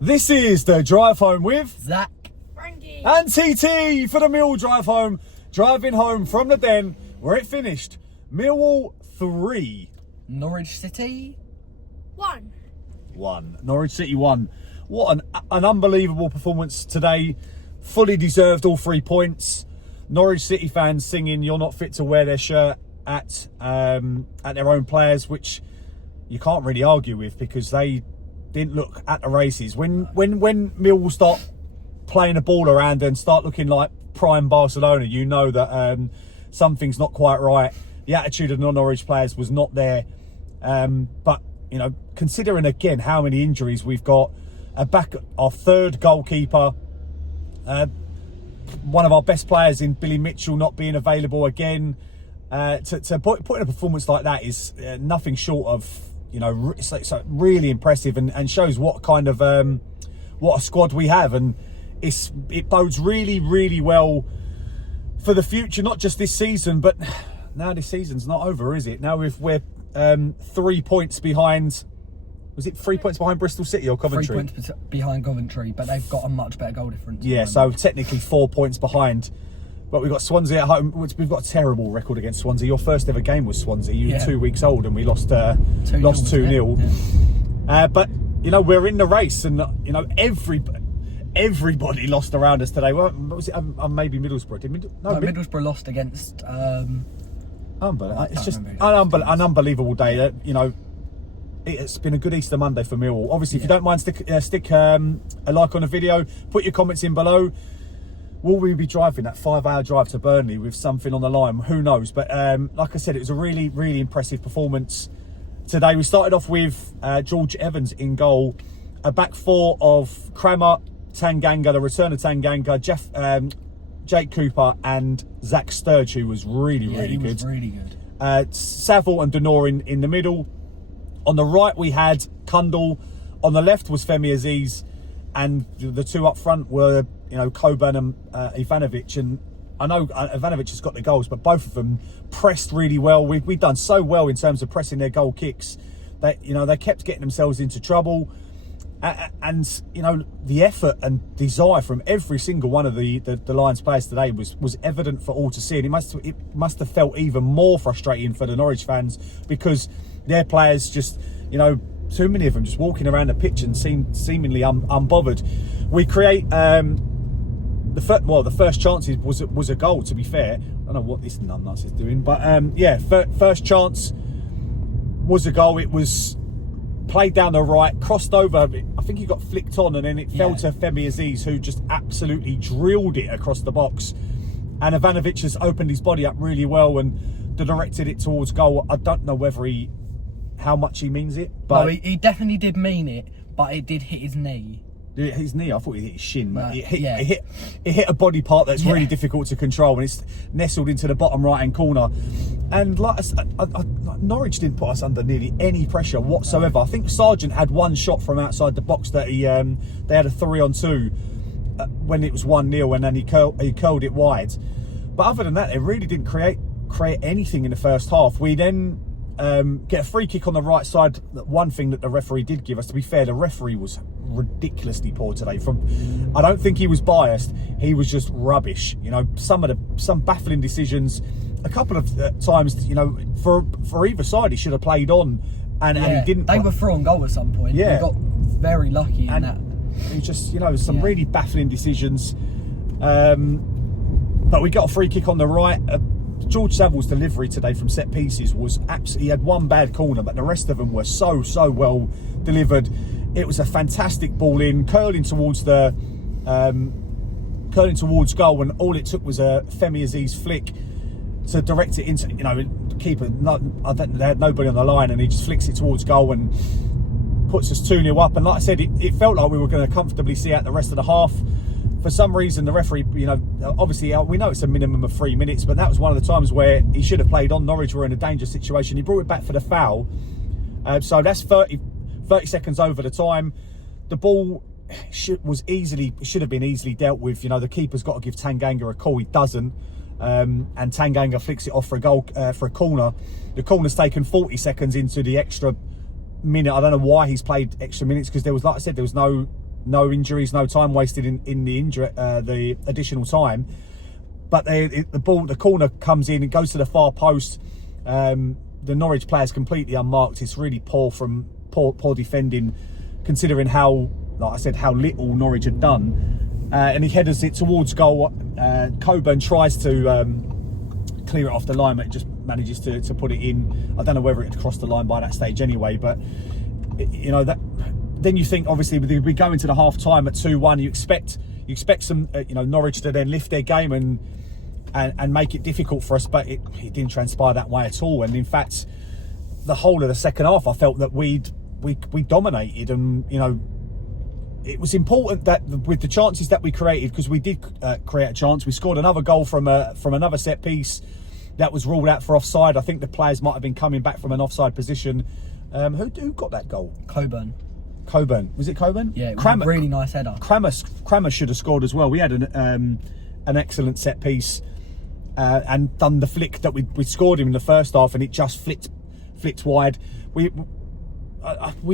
This is the drive home with Zac and TT for the Millwall drive home. Driving home from the Den where it finished. Millwall 3. Norwich City 1. Norwich City 1. What an unbelievable performance today. Fully deserved all 3 points. Norwich City fans singing "You're not fit to wear" their shirt at their own players, which you can't really argue with because they didn't look at the races. When Millwall start playing a ball around and start looking like prime Barcelona, you know that something's not quite right. The attitude of the non-Norwich players was not there. But, you know, considering again how many injuries we've got, our third goalkeeper, one of our best players in Billy Mitchell not being available again, to put in a performance like that is nothing short of, you know, it's really impressive and shows what kind of what a squad we have, and it bodes really, really well for the future, not just this season, but now this season's not over, is it? Now we're 3 points behind. Was it 3 points behind Bristol City or Coventry? 3 points behind Coventry, but they've got a much better goal difference. Yeah, so technically 4 points behind. But we've got Swansea at home, which we've got a terrible record against Swansea. Your first ever game was Swansea. You were 2 weeks old and we lost 2-0. Yeah. But, you know, we're in the race and, you know, everybody lost around us today. Well, what was it? Maybe Middlesbrough. Middlesbrough lost against... It's just an unbelievable day. You know, it's been a good Easter Monday for Millwall. Obviously, if you don't mind, stick a like on the video. Put your comments in below. Will we be driving that 5-hour drive to Burnley with something on the line? Who knows? But like I said, it was a really, really impressive performance today. We started off with George Evans in goal. A back four of Kramer, Tanganga, the return of Tanganga, Jake Cooper and Zach Sturge, who was really good. Was really good. Saville and Denor in the middle. On the right we had Kundal. On the left was Femi Aziz, and the two up front were, you know, Coburn and Ivanovic. And I know Ivanovic has got the goals, but both of them pressed really well. We've done so well in terms of pressing their goal kicks. They kept getting themselves into trouble. And you know, the effort and desire from every single one of the Lions players today was evident for all to see, and it must have felt even more frustrating for the Norwich fans because their players just, you know, too many of them just walking around the pitch and seemingly unbothered. We create the first chance was a goal, to be fair. I don't know what this numbnuts is doing, but first chance was a goal. It was played down the right, crossed over. I think he got flicked on, and then it fell to Femi Aziz, who just absolutely drilled it across the box. And Ivanovic has opened his body up really well and directed it towards goal. I don't know how much he means it, but no, he definitely did mean it, but it did hit his knee. His knee, I thought it hit his shin, but No, it hit a body part that's really difficult to control, and it's nestled into the bottom right hand corner. And like Norwich didn't put us under nearly any pressure whatsoever. I think Sargent had one shot from outside the box that they had a 3-on-2 when it was 1-0, and then he curled it wide. But other than that, they really didn't create anything in the first half. We then get a free kick on the right side. One thing that the referee did give us, to be fair, the referee was ridiculously poor today. I don't think he was biased. He was just rubbish. You know, some baffling decisions. A couple of times, you know, for either side, he should have played on, and he didn't. They were through on goal at some point. Yeah, they got very lucky in that. It was just, you know, some really baffling decisions. But we got a free kick on the right. George Saville's delivery today from set pieces was absolutely. He had one bad corner, but the rest of them were so well delivered. It was a fantastic ball in, curling towards goal, and all it took was a Femi Aziz flick to direct it into, you know, the keeper. They had nobody on the line, and he just flicks it towards goal and puts us 2-0 up. And like I said, it felt like we were going to comfortably see out the rest of the half. For some reason, the referee, you know, obviously we know it's a minimum of 3 minutes, but that was one of the times where he should have played on. Norwich were in a dangerous situation. He brought it back for the foul. So that's 30 seconds over the time. The ball should have been easily dealt with. You know, the keeper's got to give Tanganga a call. He doesn't. And Tanganga flicks it off for a goal, for a corner. The corner's taken 40 seconds into the extra minute. I don't know why he's played extra minutes, because there was, like I said, there was no no injuries, no time wasted in the additional time. But the corner comes in, it goes to the far post. The Norwich player's completely unmarked. It's really poor defending, considering how, like I said, how little Norwich had done. And he headers it towards goal. Coburn tries to clear it off the line, but it just manages to put it in. I don't know whether it had crossed the line by that stage anyway, but you know that. Then you think, obviously, we go into the half time at 2-1. You expect some, Norwich to then lift their game and make it difficult for us, but it didn't transpire that way at all. And in fact, the whole of the second half, I felt that we dominated, and it was important that with the chances that we created, because we did create a chance. We scored another goal from another set piece that was ruled out for offside. I think the players might have been coming back from an offside position. Who got that goal? Coburn. Was it Coburn? Yeah, it was a really nice header. Crammer should have scored as well. We had an excellent set piece and done the flick that we scored him in the first half, and it just flicked wide. We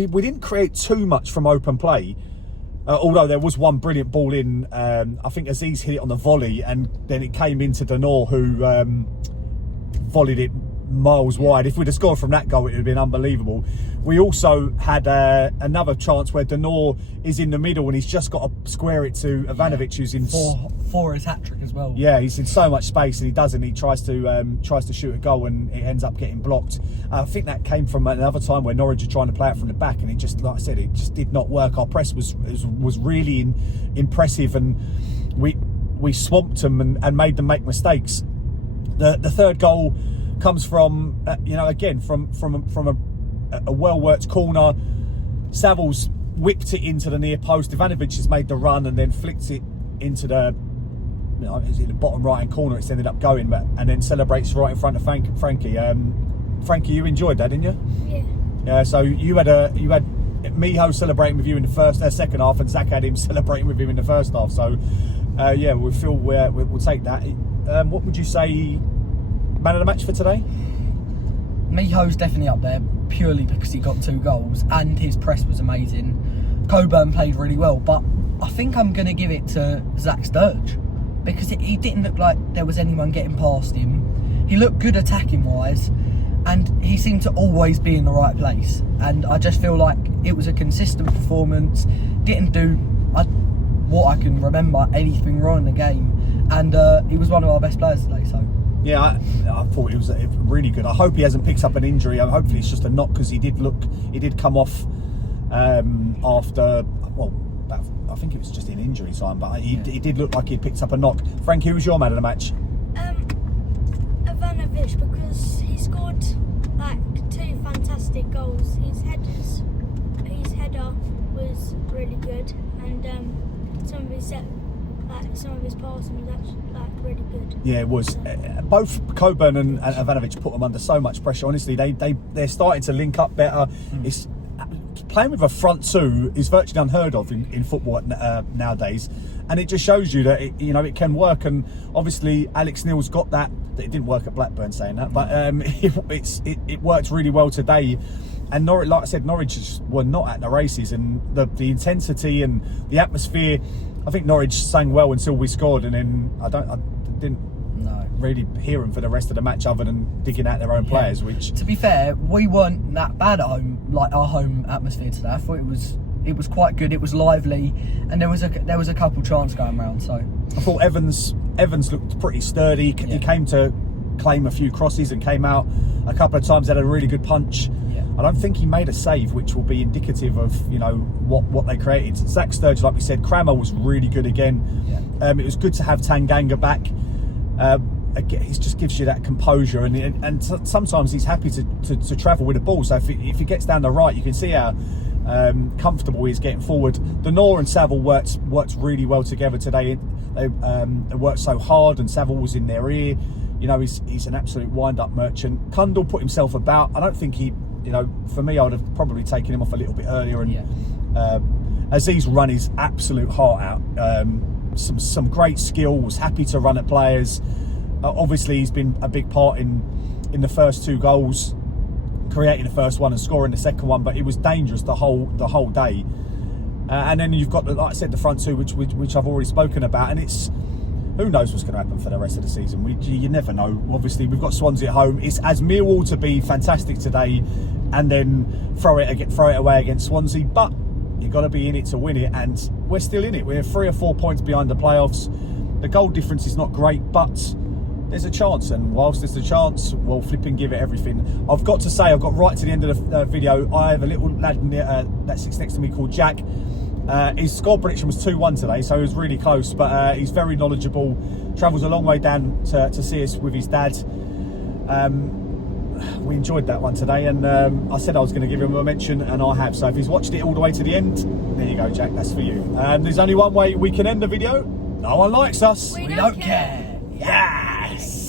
didn't create too much from open play, although there was one brilliant ball in. I think Aziz hit it on the volley, and then it came into Denor, who volleyed it miles wide. If we'd have scored from that goal, it would have been unbelievable. We also had another chance where Denor is in the middle and he's just got to square it to Ivanovic, who's in for his hat trick as well. Yeah, he's in so much space and he doesn't. He tries to shoot a goal and it ends up getting blocked. I think that came from another time where Norwich are trying to play it from the back, and it just, like I said, it just did not work. Our press was really impressive, and we swamped them and made them make mistakes. The third goal comes from again from a well-worked corner. Savills whipped it into the near post. Ivanovic has made the run and then flicked it into the bottom right hand corner. It's ended up going, and then celebrates right in front of Frankie. Frankie, you enjoyed that, didn't you? Yeah. So you had Miho celebrating with you in the second half, and Zac had him celebrating with him in the first half. So we feel we'll take that. What would you say? Man of the match for today? Miho's definitely up there, purely because he got 2 goals and his press was amazing. Coburn played really well, but I think I'm going to give it to Zach Sturge, because he didn't look like there was anyone getting past him. He looked good attacking wise, and he seemed to always be in the right place. And I just feel like it was a consistent performance. Didn't do, what I can remember, anything wrong in the game, and he was one of our best players today. So. Yeah, I thought it was really good. I hope he hasn't picked up an injury. Hopefully it's just a knock, because he did come off after, I think it was just in injury time, but he did look like he'd picked up a knock. Frank, who was your man of the match? Ivanovic, because he scored 2 fantastic goals. His header was really good, and some of his passing was actually really good. Yeah, it was. Both Coburn and Ivanovic put them under so much pressure. Honestly, they're starting to link up better. It's playing with a front two is virtually unheard of in football nowadays, and it just shows you that it can work. And obviously, Alex Neil's got that. It didn't work at Blackburn, saying that, but it worked really well today. And Norwich, like I said, Norwich were not at the races, and the intensity and the atmosphere. I think Norwich sang well until we scored, and then I didn't really hear them for the rest of the match, other than digging out their own players. Which, to be fair, we weren't that bad at home, like our home atmosphere today. I thought it was quite good. It was lively, and there was a couple chances going around. So I thought Evans looked pretty sturdy. He came to claim a few crosses and came out a couple of times. Had a really good punch. I don't think he made a save, which will be indicative of what they created. Zach Sturge, like we said, Crammer was really good again. It was good to have Tanganga back. Again, he just gives you that composure, and sometimes he's happy to travel with the ball. So if he gets down the right, you can see how comfortable he's getting forward. Denor and Saville worked really well together today. They worked so hard, and Saville was in their ear. He's an absolute wind-up merchant. Kundal put himself about. I don't think he. For me, I would have probably taken him off a little bit earlier. And Aziz run his absolute heart out. Some great skill. Was happy to run at players. Obviously, he's been a big part in the first 2 goals, creating the first one and scoring the second one. But it was dangerous the whole day. And then you've got, like I said, the front two, which I've already spoken about, and it's, who knows what's going to happen for the rest of the season. You never know. Obviously, we've got Swansea at home. It's as Millwall to be fantastic today, and then throw it away against Swansea. But you've got to be in it to win it, and we're still in it. We're 3 or 4 points behind the playoffs. The goal difference is not great, but there's a chance, and whilst there's a chance, we'll flip and give it everything. I've got to say, I've got right to the end of the video. I have a little lad that sits next to me called Jack. His score prediction was 2-1 today, so he was really close, but he's very knowledgeable, travels a long way down to see us with his dad. We enjoyed that one today, and I said I was going to give him a mention, and I have. So if he's watched it all the way to the end, there you go, Jack, that's for you. There's only one way we can end the video. No one likes us. We We don't care. Yes!